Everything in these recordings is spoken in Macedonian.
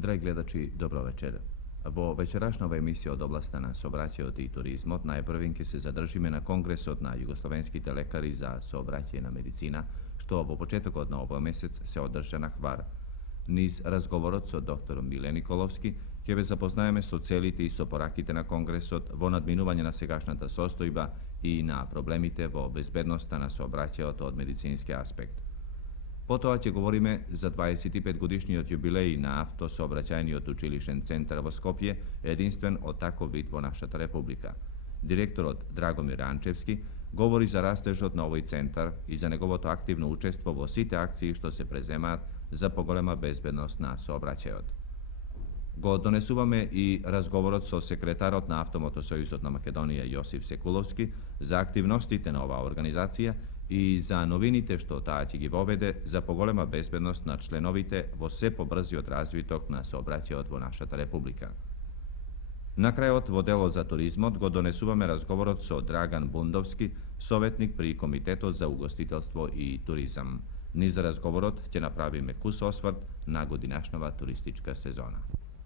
Dragi gledači, dobro večer. Vo večerašnjova emisija od oblasti na saobraćaj i turizmot najprvinke se zadržime na kongresot na jugoslovenskite lekari za saobraćajna medicina, što vo početak od novog mesec se održa na Hvar. Niz razgovorot so doktorom Mile Nikolovski, kjeve zapoznajeme so celite i so porakite na kongresot vo nadminuvanje na segašnjata sostojba i na problemite vo bezbednosta na saobraćajot od medicinski aspekt. Potom će govorime za 25-godišnji od jubileji na avtosaobraćajni od učilišen centar vo Skopje, jedinstven od tako vid vo našata republika. Direktor od Dragomir Rančevski govori za rastež od novoj centar i za njegovo aktivno učestvo vo site akciji što se prezemat za pogolema bezbednost na saobraćajot. Go donesuvame i razgovorot so sekretarot na Avtomotosojuzot na Makedonija Josif Sekulovski za aktivnosti te nova organizacija i za novinite što ta će gi vovede za pogolema bezbednost na členovite vo se pobrzi od razvitok na saobraćajot vo našata republika. Na kraju od vodelo za turizmot go donesuvame razgovorot so Dragan Bundovski, sovetnik pri Komitetu za ugostiteljstvo i turizam. Niz razgovorot će napravime kus osvrt na godinašnjova turistička sezona.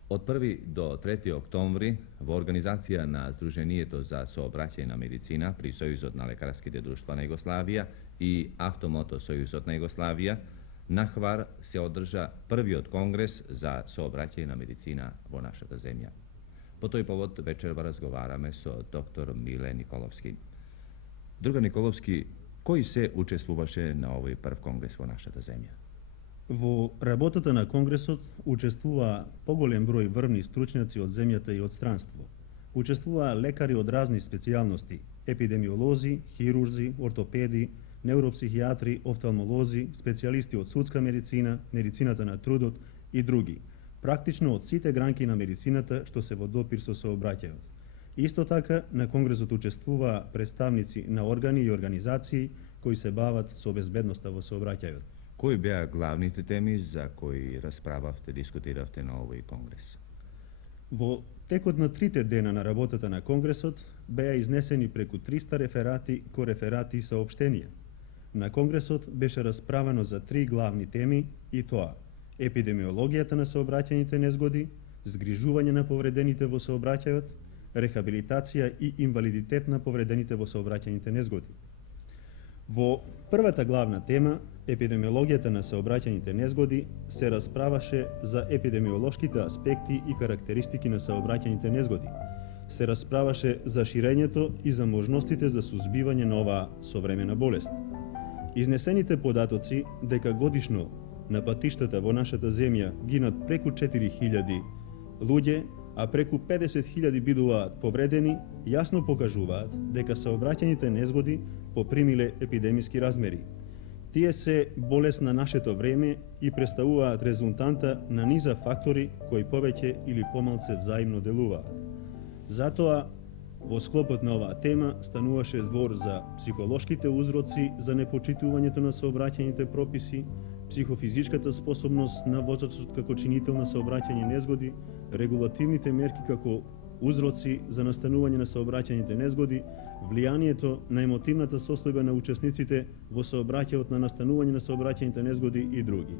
Od 1. do 3. oktombri vo organizacija na Združenijeto za saobraćajna medicina pri Sojuzotna lekarskite društva na Jugoslavija i Avtomoto Sojuzotna Jugoslavija na Hvar se održa prvi od kongres za saobraćajna medicina vo našata zemlja. Po toj povod večerva razgovarame so dr. Mile Nikolovski. Druga Nikolovski, koji se učestvuvaše na ovoj prv kongres vo našата земја? Во работата на Конгресот учествува поголем број врвни стручњаци од земјата и од странство. Учествуваа лекари од разни специјалности, епидемиолози, хирурзи, ортопеди, невропсихијатри, офталмолози, специјалисти од судска медицина, медицината на трудот и други. Практично од сите гранки на медицината што се во допир со сообраќајот. Исто така, на Конгресот учествуваа представници на органи и организации кои се бават со безбедноста во сообраќајот. Кои беа главните теми за кои расправавте, дискутиравте на овој конгрес? Во текот на 3 дена на работата на Конгресот беа изнесени преку 300 реферати, кореферати и саопштенија. На Конгресот беше расправано за 3 главни теми и тоа: епидемиологијата на сообраќајните незгоди, згрижување на повредените во сообраќајот, рехабилитација и инвалидитет на повредените во сообраќајните незгоди. Во првата главна тема, епидемиологијата на сообраќајните незгоди, се расправаше за епидемиолошките аспекти и карактеристики на сообраќајните незгоди. Се расправаше за ширењето и за можностите за сузбивање на оваа современа болест. Изнесените податоци дека годишно на патиштата во нашата земја гинат преку 4000 луѓе, а преку 50.000 бидуваат повредени, јасно покажуваат дека сообраќајните незгоди попримиле епидемиски размери. Тие се болест на нашето време и представуваат резултанта на низа фактори кои повеќе или помалце взаимно делуваат. Затоа, во склопот на оваа тема стануваше збор за психолошките узроци за непочитувањето на сообраќајните прописи, психофизичката способност на возачот како чинител на сообраќајни незгоди, регулативните мерки како узроци за настанување на сообраќајните незгоди, влијанието на емотивната состојба на учесниците во сообраќајот на настанување на сообраќајните незгоди и други.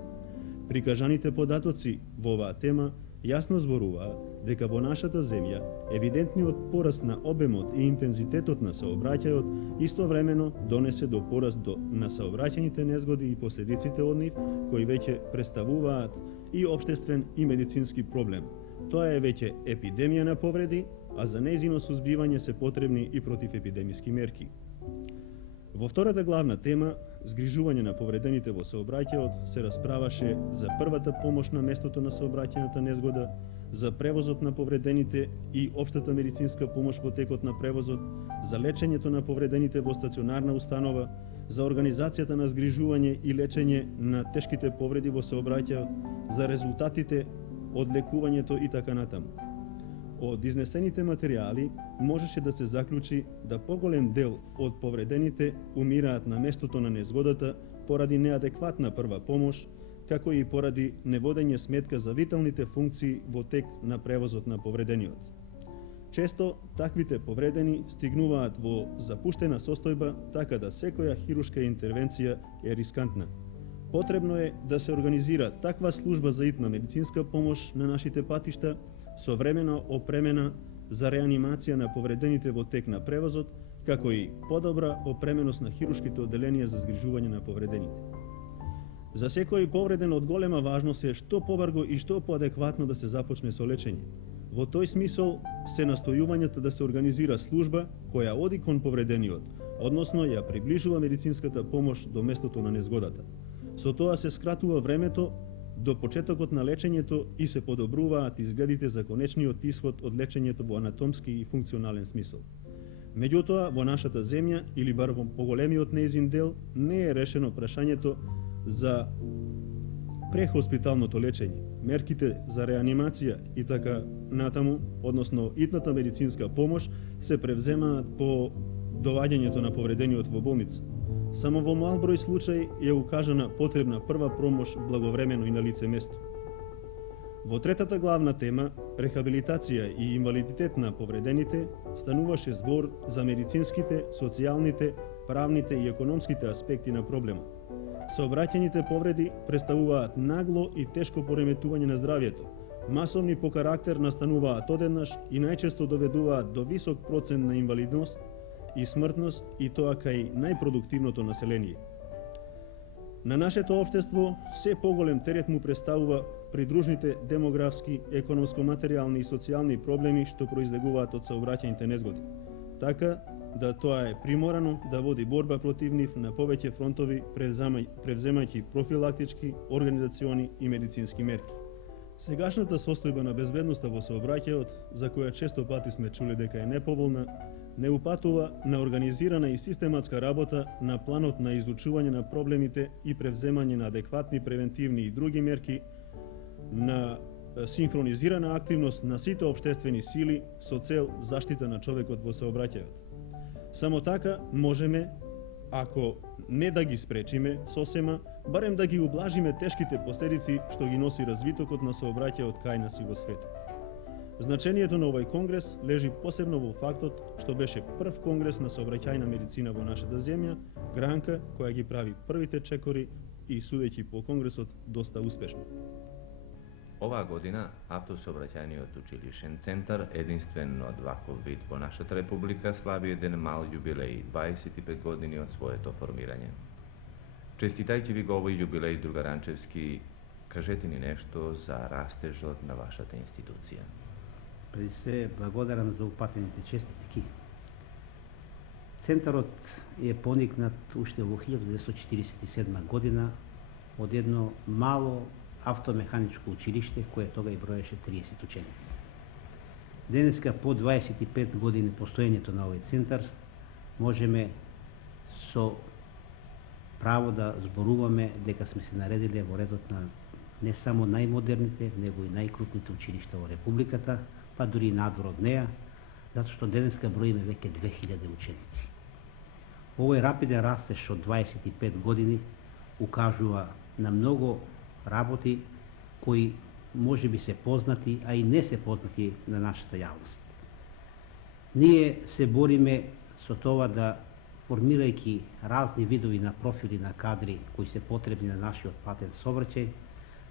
Прикажаните податоци во оваа тема јасно зборуваат дека во нашата земја евидентниот пораст на обемот и интензитетот на сообраќајот истовремено донесе до пораст на сообраќајните незгоди и последиците од нив, кои веќе представуваат и општествен и медицински проблем. Тоа е веќе епидемија на повреди, а за нејзино сузбивање се потребни и противепидемиски мерки. Во втората главна тема, згрижување на повредените во сообраќајот, се расправаше за првата помош на местото на сообраќајната незгода, за превозот на повредените и општата медицинска помош во текот на превозот, за лечењето на повредените во стационарна установа, за организацијата на згрижување и лечење на тешките повреди во сообраќајот, за резултатите од лекувањето и така натаму. Од изнесените материјали можеше да се заклучи да поголем дел од повредените умираат на местото на незгодата поради неадекватна прва помош, како и поради неводење сметка за виталните функции во тек на превозот на повредениот. Често таквите повредени стигнуваат во запуштена состојба, така да секоја хирушка интервенција е рискантна. Потребно е да се организира таква служба за итна медицинска помош на нашите патишта, современо опремена за реанимација на повредените во тек на превозот, како и подобра опременост на хируршките одделенија за згрижување на повредените. За секој повреден од голема важност е што побрзо и што поадекватно да се започне со лечење. Во тој смисол се настојувањата да се организира служба која оди кон повредениот, односно ја приближува медицинската помош до местото на незгодата. Со тоа се скратува времето до почетокот на лечењето и се подобруваат изгледите за конечниот исход од лечењето во анатомски и функционален смисол. Меѓутоа, во нашата земја, или бар во поголемиот нејзин дел, не е решено прашањето за прехоспиталното лечење, мерките за реанимација и така натаму, односно итната медицинска помош, се превземаат по доваѓањето на повредениот во болница. Само во мал број случаи е укажана потребна прва помош благовремено и на лице место. Во третата главна тема, рехабилитација и инвалидитет на повредените, стануваше збор за медицинските, социјалните, правните и економските аспекти на проблемот. Сообраќајните повреди представуваат нагло и тешко пореметување на здравјето. Масовни по карактер настануваат одеднаш и најчесто доведуваат до висок процент на инвалидност и смртност, и тоа кај најпродуктивното население. На нашето општество се поголем терет му представува придружните демографски, економско-материјални и социјални проблеми што произлегуваат од сообраќајните незгоди. Така да тоа е приморано да води борба против нив на повеќе фронтови, превземајќи профилактички, организациони и медицински мерки. Сегашната состојба на безбедноста во сообраќајот, за која често пати сме чули дека е неповолна, не упатува на организирана и систематска работа на планот на изучување на проблемите и превземање на адекватни превентивни и други мерки, на синхронизирана активност на сите општествени сили со цел заштита на човекот во сообраќајот. Само така можеме, ако не да ги спречиме сосема, барем да ги ублажиме тешките последици што ги носи развитокот на сообраќајот кај нас и во светот. Значението на овој конгрес лежи посебно во фактот што беше прв конгрес на сообраќајна медицина во нашата земја, гранка која ги прави првите чекори и, судејќи по конгресот, доста успешно. Оваа година Автосообраќајниот училишен центар, единствен од ваков вид во нашата република, слави еден мал јубилеј, 25 години од своето формирање. Честитајќи ви го овој јубилеј, друга Ранчевски, кажете ни нешто за растежот на вашата институција. Преди се благодарам за упатените честитки. Центарот е поникнат уште во 1947 година од едно мало автомеханичко училиште кое тога и броеше 30 ученици. Денеска, по 25 години постоењето на овој центар, можеме со право да зборуваме дека сме се наредиле во редот на не само најмодерните, него и најкрупните училишта во републиката, па дури и надвор од неа, затоа што денеска броиме веќе 2000 ученици. Овој рапиден растеж од 25 години укажува на многу работи кои може би се познати, а и не се познати на нашата јавност. Ние се бориме со тоа да, формирајќи разни видови на профили на кадри кои се потребни на нашиот патен сообраќај,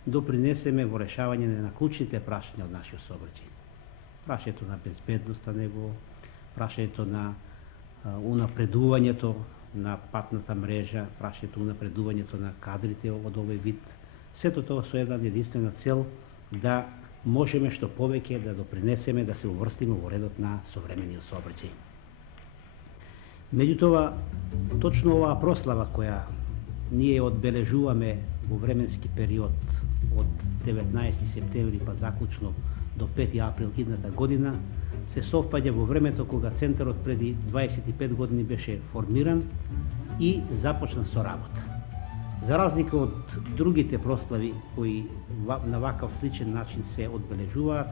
допринесеме во решавање на клучните прашања од нашиот сообраќај. Прашањето на безбедноста него, прашањето на унапредувањето на патната мрежа, прашањето унапредувањето на кадрите од овој вид, сето тоа со една единствена цел да можеме што повеќе да допринесеме да се уврстиме во редот на современиот сообраќај. Меѓутоа, точно оваа прослава која ние одбележуваме во временски период од 19 септември па заклучно до 5 април идната година, се совпаѓа во времето кога центарот преди 25 години беше формиран и започна со работа. За разлика од другите прослави кои на вакав сличен начин се одбележуваат,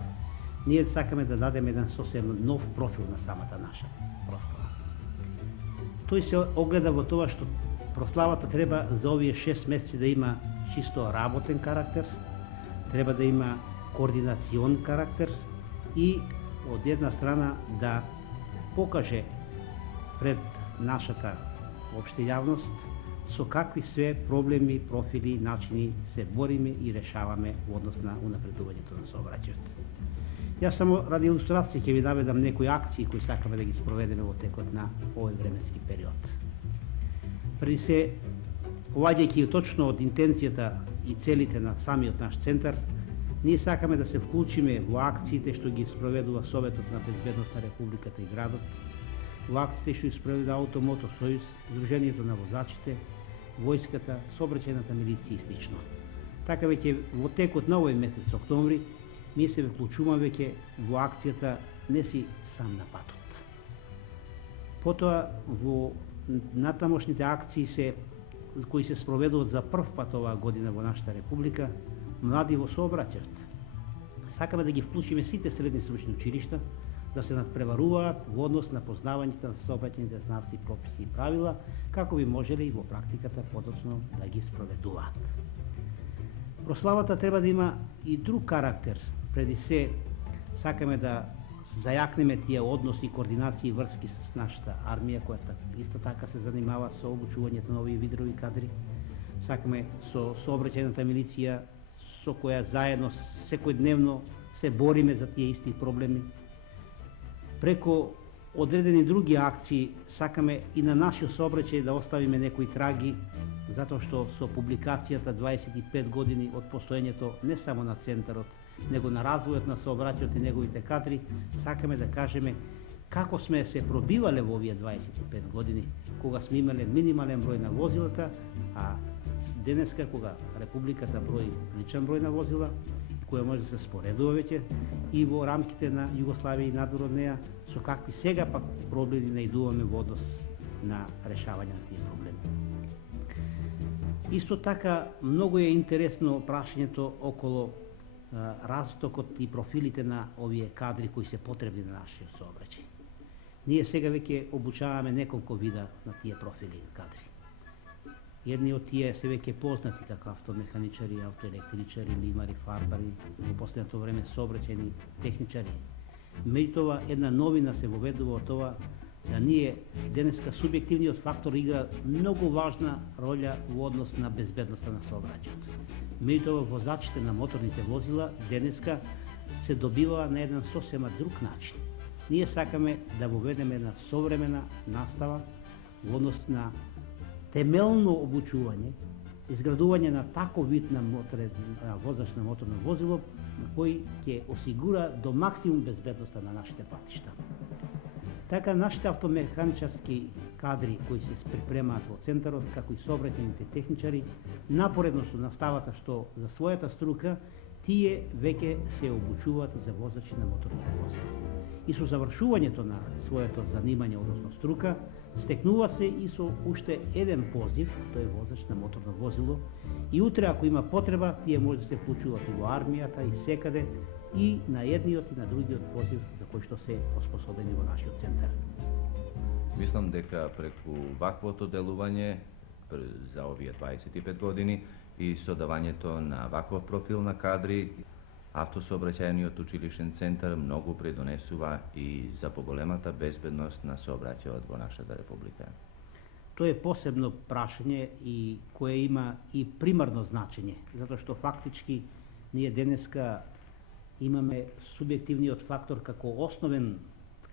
ние сакаме да дадеме еден сосем нов профил на самата наша прослава. Тој се огледа во тоа што прославата треба за овие 6 месеци да има чисто работен карактер, треба да има координацион карактер и од една страна да покаже пред нашата општа јавност со какви све проблеми, профили, начини се бориме и решаваме во однос на унапредувањето на сообраќајот. Јас само ради илустрација ќе ви наведам некои акции кои сакаме да ги спроведеме во текот на овој временски период. Преди се, поваѓајќи точно од интенцијата и целите на самиот наш центар, ние сакаме да се вклучиме во акциите што ги спроведува Советот на безбедност на Републиката и градот, во акциите што ги спроведува Автомото Сојуз, Сдруженијето на возачите, војската, сообраќајната милиција и слично. Така веќе во текот на овој месец октомври ние се вклучуваме веќе во акцијата "Не си сам на патот". Потоа во натамошните акции кои се спроведуваат за прв пат оваа година во нашата република, млади во сообраќајот. Сакаме да ги вклучиме сите средни стручни училишта да се надпреваруваат во однос на познавањето на сообраќајните знаци, прописи и правила, како би можеле и во практиката подоцно да ги спроведуваат. Прославата треба да има и друг карактер. Преди се сакаме да зајакнеме тие односи, координации и врски с нашата армија, која исто така се занимава со обучувањето на овие видрови кадри. Сакаме со сообраќајната милиција, со која заедно секојдневно се бориме за тие исти проблеми. Преко одредени други акции сакаме и на нашиот сообраќај да оставиме некои траги, затоа што со публикацијата 25 години од постоењето не само на центарот, него на развојот на сообраќајот и неговите кадри, сакаме да кажеме како сме се пробивале во овие 25 години, кога сме имале минимален број на возилата, а денеска кога Републиката брои личен број на возила, која може да се споредува веќе и во рамките на Југославија и надвор од неа, со какви сега пак проблеми наидуваме во однос на решавање на тие проблеми. Исто така, многу е интересно прашањето околу разтокот и профилите на овие кадри кои се потребни на нашиот сообраќај. Ние сега веќе обучаваме неколку вида на тие профили кадри. Едни од тие се веќе познати, како автомеханичари, автоелектричари, лимари, фарбари, во последното време сообраќајни техничари. Меѓутоа, една новина се воведува од тоа да ние денеска субјективниот фактор игра многу важна роља во однос на безбедноста на сообраќајот. Меѓутоа, возачите на моторните возила денеска се добива на еден сосема друг начин. Ние сакаме да воведеме една современа настава во однос на темелно обучување, изградување на таков вид на возач на моторно возило, кој ќе осигура до максимум безбедноста на нашите патишта. Така, нашите автомеханичарски кадри кои се припремаат во центарот, како и сообраќајните техничари, напоредно со наставата што за својата струка, тие веќе се обучуваат за возачи на моторните возила. И со завршувањето на своето занимање, односно струка, стекнува се и со уште еден позив, тој е воzač на моторно возило, и утре ако има потреба, тие може да се вклучуваат и во армијата и секаде, и на едниот и на другиот позив за кој што се оспособени во нашиот центар. Мислам дека преку ваквото делување за овие 25 години и содавањето на ваков профил на кадри, автосообраќајниот училишен центар многу придонесува и за поголемата безбедност на сообраќајот во нашата република. Тоа е посебно прашање и кое има и примарно значење, затоа што фактички ние денеска имаме субјективниот фактор како основен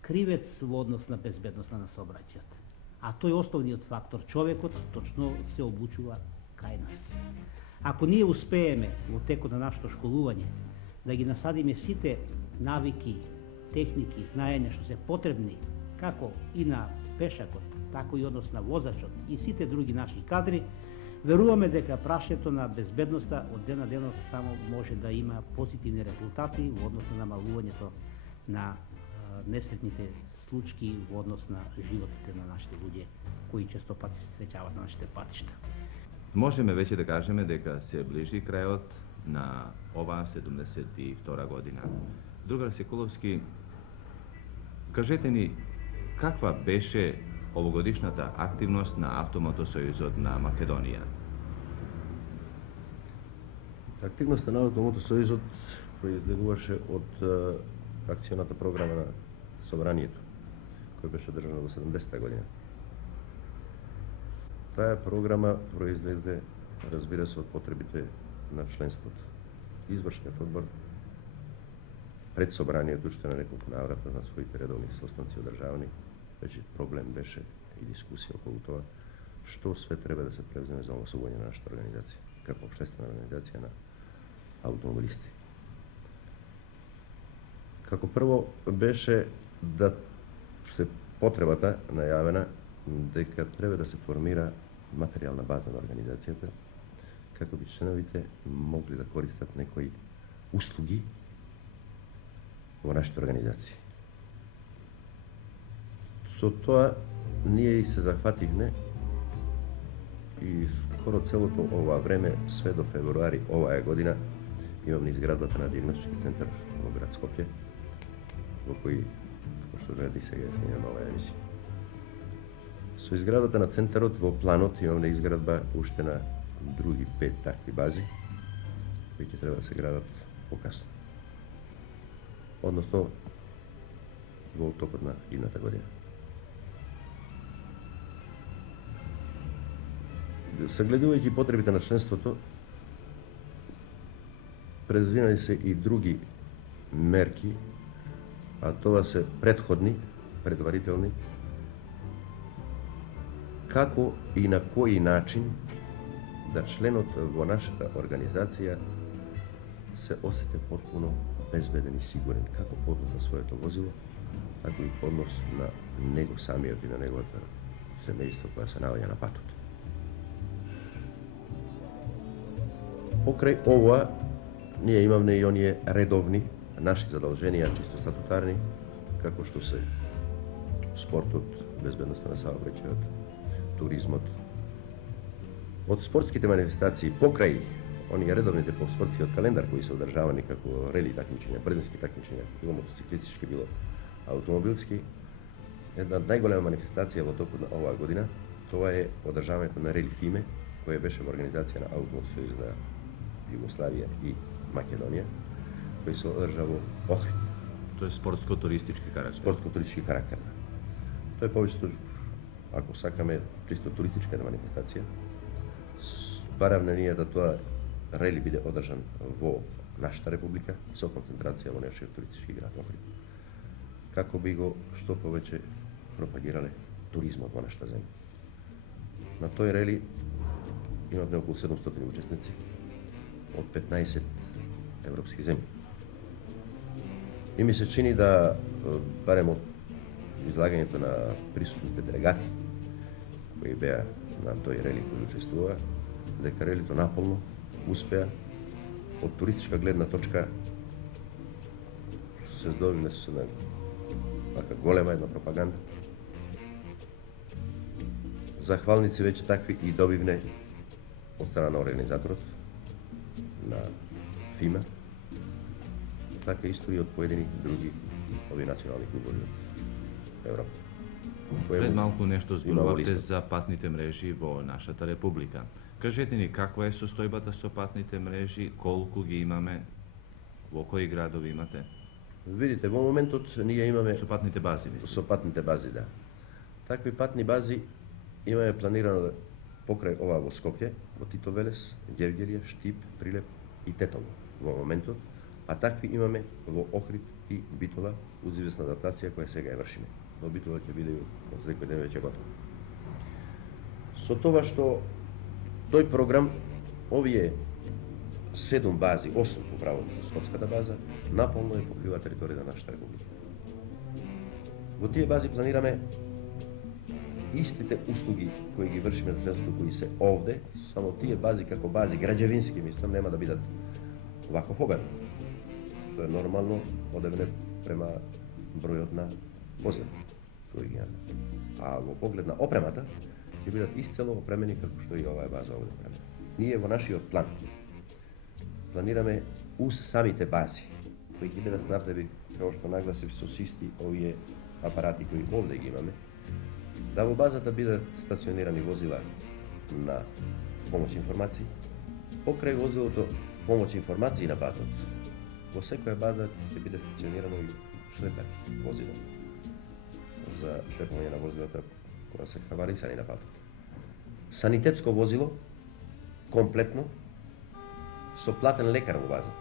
кривец во однос на безбедноста на сообраќајот. А тој основниот фактор, човекот, точно се обучува кај нас. Ако ние успееме во текот на нашето школување да ги насадиме сите навики, техники, знаења што се потребни, како и на пешакот, така и однос на возачот и сите други наши кадри, веруваме дека прашањето на безбедноста од ден на денот само може да има позитивни резултати во однос на намалувањето на несретните случаи во однос на животите на нашите луѓе, кои често пати се среќаваат на нашите патишта. Можеме веќе да кажеме дека се ближи крајот на оваа 72 година. Другар Секуловски, кажете ни каква беше овогодишната активност на Автомотосојузот на Македонија? Активноста на Автомотосојузот произлегуваше од акционата програма на Собранието, кој беше држано во 70-та година. Таа програма произлезе, разбира се, од потребите на членството. Извршниот одбор пред собранието уште на неколку наврата на своите редовни состанци одржавани, вече проблем беше и дискусија околу тоа што све треба да се превземе за овасување на нашата организација, како општествена организација на автомобилисти. Како прво беше да се потребата најавена дека треба да се формира материјална база на организацијата, како би членовите могли да користат некои услуги во нашите организации. Со тоа ние и се захвативме и скоро целото ова време, све до февруари оваа година, имаме изградбата на диагностички центар во град Скопје, во кој, како што знаете, сега ја снимаме оваа емисија. Со изградбата на центарот во планот имаме изградба уште на други 5 такви бази, кои ќе треба да се градат покасно. Односно, во токот на идната година. Сагледувајќи потребите на членството, предвидени се и други мерки, а тоа се предходни, предварителни, како и на кој начин да членот во нашата организација се осете потпуно безбеден и сигурен, како по однос на своето возило, така и по однос на него самиот и на неговата семејство која се наоѓа на патот. Покрај ова, ние имаме и оние редовни наши задолженија, чисто статутарни, како што се спортот, безбедноста на саобраќајот, туризмот. Од спортските манифестации, покрај оние редовните по спортскиот календар кои се одржавани како рели такмичења, брзински такмичења, било мотоциклистички, било автомобилски, една од најголема манифестација во токот на оваа година, тоа е одржавањето на рели Фиме, која беше во организација на Автосојуз на Југославија и Македонија, кој се одржа во Охрид. Тоа е спортско-туристички карактер. Спортско-туристички карактер. Тоа е повеќето, ако сакаме, чисто туристичка манифестација. Баравме ние да тоа рели биде одржан во нашата република со концентрација во нашиот туристички град Охрид, како би го што повеќе пропагирале туризмот во нашата земја. На тој рели имавме околу 700 учесници од 15 европски земји. И ми се чини да, барем од излагањето на присутните делегати кои беа на тој рели кој учествува, дека релито наполно успеа од туристичка гледна точка се здобивме со една така голема една пропаганда. Захвалници веќе такви и добивне од страна на организаторот на ФИМА, така исто и од поедини други ови национални клубови од Европа. Пред малку нешто зборувавте за патните мрежи во нашата република. Кажете ни каква е состојбата со патните мрежи, колку ги имаме, во кои градови имате? Видите, во моментот ние имаме Со патните бази, со патните бази, да. Такви патни бази имаме планирано покрај ова во Скопје, во Тито Велес, Ѓевѓелија, Штип, Прилеп и Тетово во моментот, а такви имаме во Охрид и Битола, uz известна адаптација која сега ја вршиме. Во Битола ќе биде од секој ден веќе готово. Со тоа што тој програм, овие 7 бази, 8 по право со Скопската база, наполно ја покрива територија на нашата република. Во тие бази планираме истите услуги кои ги вршиме за членството, кои се овде, само тие бази како бази, граđевински, мислам, нема да бидат ваков обем, што е нормално одевне према бројот на возила кои ги имаме. А во поглед на опремата, ќе бидат исцело опремени како што и оваа база овде опремена. Ние во нашиот план планираме уз самите бази, кои ќе бидат снабдени, како што нагласив, со систи овие апарати кои овде ги имаме, да во базата бидат стационирани возила на помоќ информации, покрај возилото помоќ информации на патот. Во секоја база ќе биде стационирано и шлепер возило за шлепување на возилата која се хаварисани на патот. санитетско возило, комплетно, со платен лекар во базата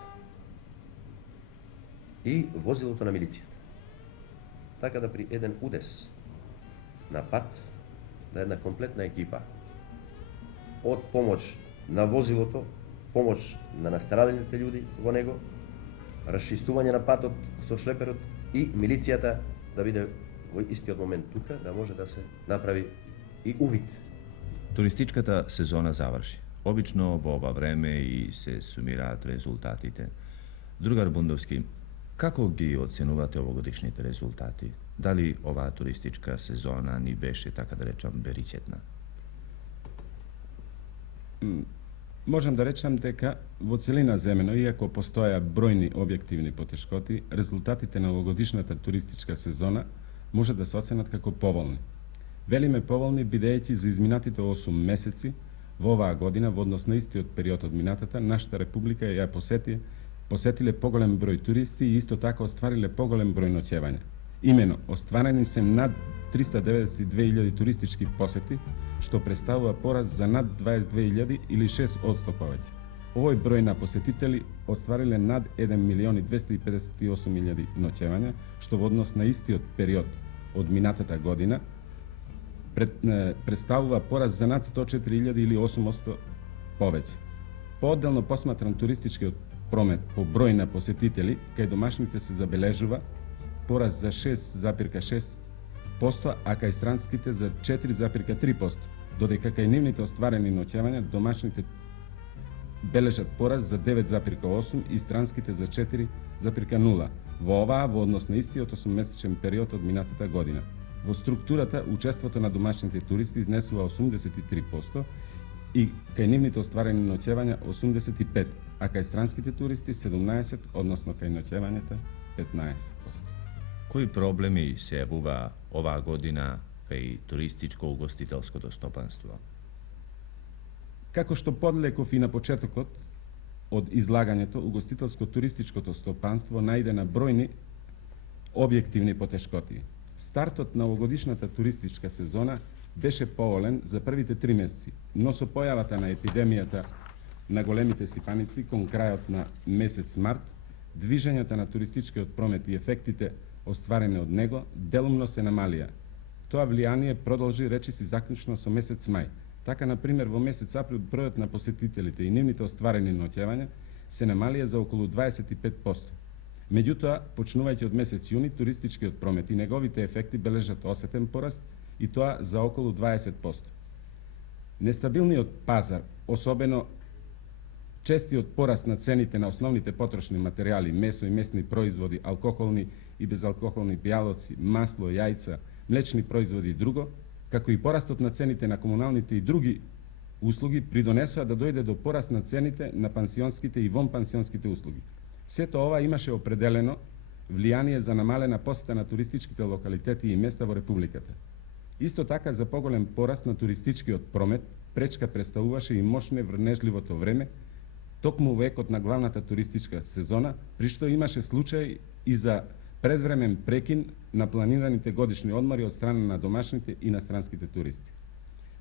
и возилото на милицијата. Така да при еден удес на пат, да една комплетна екипа од помош на возилото, помош на настрадалите луѓе во него, расчистување на патот со шлеперот и милицијата да биде во истиот момент тука, да може да се направи и увид. Туристичката сезона заврши. Обично во ова време и се сумираат резултатите. Другар Бундовски, како ги оценувате овогодишните резултати? Дали оваа туристичка сезона ни беше, така да речам, беричетна? Можам да речам дека во целина земено, иако постоја бројни објективни потешкоти, резултатите на овогодишната туристичка сезона може да се оценат како поволни. Велиме поволни бидејќи за изминатите 8 месеци во оваа година, во однос на истиот период од минатата, нашата република ја посетиле поголем број туристи и исто така оствариле поголем број ноќевања. Имено, остварени се над 392.000 туристички посети, што представува пораст за над 22.000 или 6% повеќе. Овој број на посетители оствариле над 1.258.000 ноќевања, што во однос на истиот период од минатата година представува пораст за над 104.000 или 8% повеќе. Поодделно посматран туристичкиот промет по број на посетители, кај домашните се забележува пораст за 6,6%, а кај странските за 4,3%, додека кај нивните остварени ноќевања домашните бележат пораст за 9,8% и странските за 4,0%. Во оваа во однос на истиот 8-месечен период од минатата година. Во структурата, учеството на домашните туристи изнесува 83% и кај нивните остварени ноќевања 85%, а кај странските туристи 17%, односно кај ноќевањата 15%. Кои проблеми се јавува оваа година кај туристичко-угостителското стопанство? Како што подлekов и на почетокот од излагањето, угостителско-туристичкото стопанство најде на бројни објективни потешкоти. Стартот на овогодишната туристичка сезона беше поволен за првите 3 месеци, но со појавата на епидемијата на големите сипаници кон крајот на месец март, движењата на туристичкиот промет и ефектите остварени од него делумно се намалија. Тоа влијание продолжи речиси заклучно со месец мај. Така, например, во месец април бројот на посетителите и нивните остварени ноќевања се намалија за околу 25%. Меѓутоа, почнувајќи од месец јуни, туристичкиот промет и неговите ефекти бележат осетен пораст и тоа за околу 20%. Нестабилниот пазар, особено честиот пораст на цените на основните потрошни материјали, месо и месни производи, алкохолни и безалкохолни пијалоци, масло, јајца, млечни производи и друго, како и порастот на цените на комуналните и други услуги, придонесоа да дојде до пораст на цените на пансионските и вонпансионските услуги. Сето ова имаше определено влијание за намалена посета на туристичките локалитети и места во Републиката. Исто така, за поголем пораст на туристичкиот промет, пречка представуваше и мощне врнежливото време, токму векот на главната туристичка сезона, при што имаше случај и за предвремен прекин на планираните годишни одмори од страна на домашните и на странските туристи.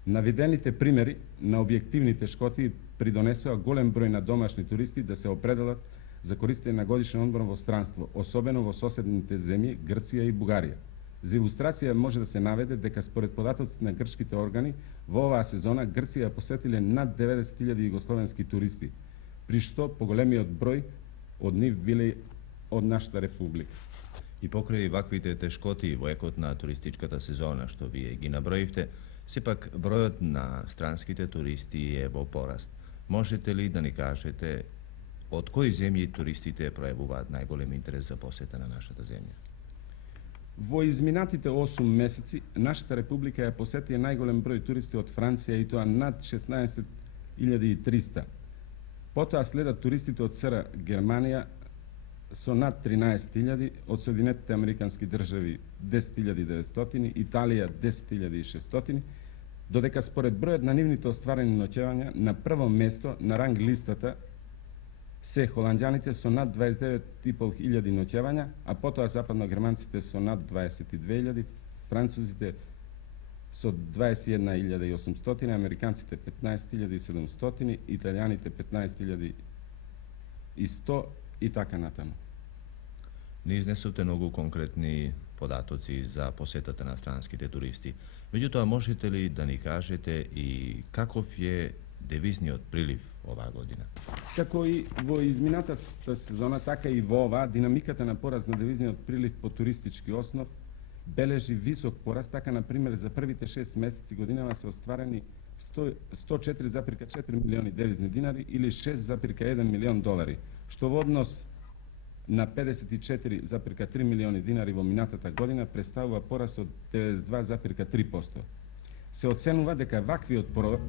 Наведените примери на објективни тешкоти придонесоа голем број на домашни туристи да се определат за користење на годишен одмор во странство, особено во соседните земји Грција и Бугарија. За илустрација може да се наведе дека според податоците на грчките органи во оваа сезона Грција посетиле над 90.000 југословенски туристи, при што поголемиот број од нив биле од нашата република. И покрај ваквите тешкоти во екот на туристичката сезона, што вие ги наброивте, сепак бројот на странските туристи е во пораст. Можете ли да ни кажете од кои земји туристите пројавуваат најголем интерес за посета на нашата земја? Во изминатите 8 месеци, нашата република ја посетија најголем број туристи од Франција, и тоа над 16.300. Потоа следат туристите од СР Германија со над 13.000, од Соединетите Американски држави 10.900, Италија 10.600, додека според бројот на нивните остварени ноќевања на прво место на ранг листата се холанѓаните со над 29.500 ноќевања, а потоа западногерманците со над 22.000, французите со 21.800, американците 15.700, италијаните 15.100 и така натаму. Не изнесовте многу конкретни податоци за посетата на странските туристи. Меѓутоа, можете ли да ни кажете и каков е девизниот прилив оваа година? Како и во измината сезона, така и во оваа, динамиката на пораст на девизниот прилив по туристички основ бележи висок пораст. Така, например, за првите 6 месеци годинава се остварени 104,4 милиони девизни динари или 6,1 милион долари, што во однос на 54,3 милиони динари во минатата година представува пораст од 92,3%. Се оценува дека ваквиот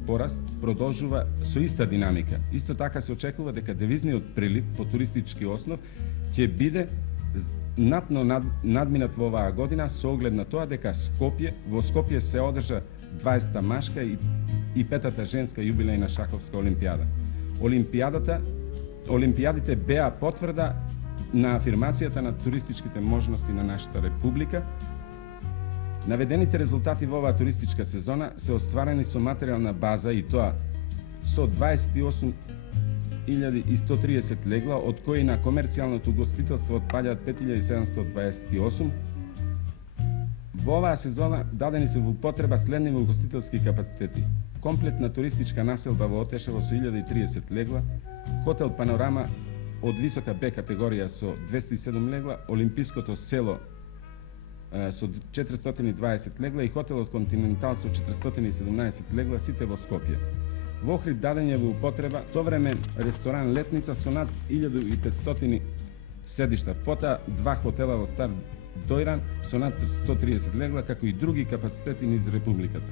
пораст продолжува со иста динамика. Исто така се очекува дека девизниот прилив по туристички основ ќе биде знатно надминат во оваа година со оглед на тоа дека во Скопје се одржа 20-та машка и 5-та женска јубилејна шаховска олимпијада. Олимпијадите беа потврда на афирмацијата на туристичките можности на нашата република. Наведените резултати во оваа туристичка сезона се остварени со материјална база и тоа со 28.130 легла, од кои на комерцијалното угостителство отпаѓаат 5.728. Во оваа сезона дадени се во употреба следниви угостителски капацитети: комплетна туристичка населба во Отешево со 1030 легла, хотел Панорама од висока Б категорија со 207 легла, Олимпиското село со 420 легла и хотелот Континентал со 417 легла, сите во Скопје. Во Охрид даден е во употреба со време ресторан Летница со над 1500 седишта, потоа два хотела во Стар Дојран со над 130 легла, како и други капацитети низ републиката.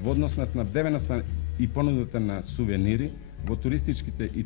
Во однос на снабдевеноста и понудата на сувенири во туристичките и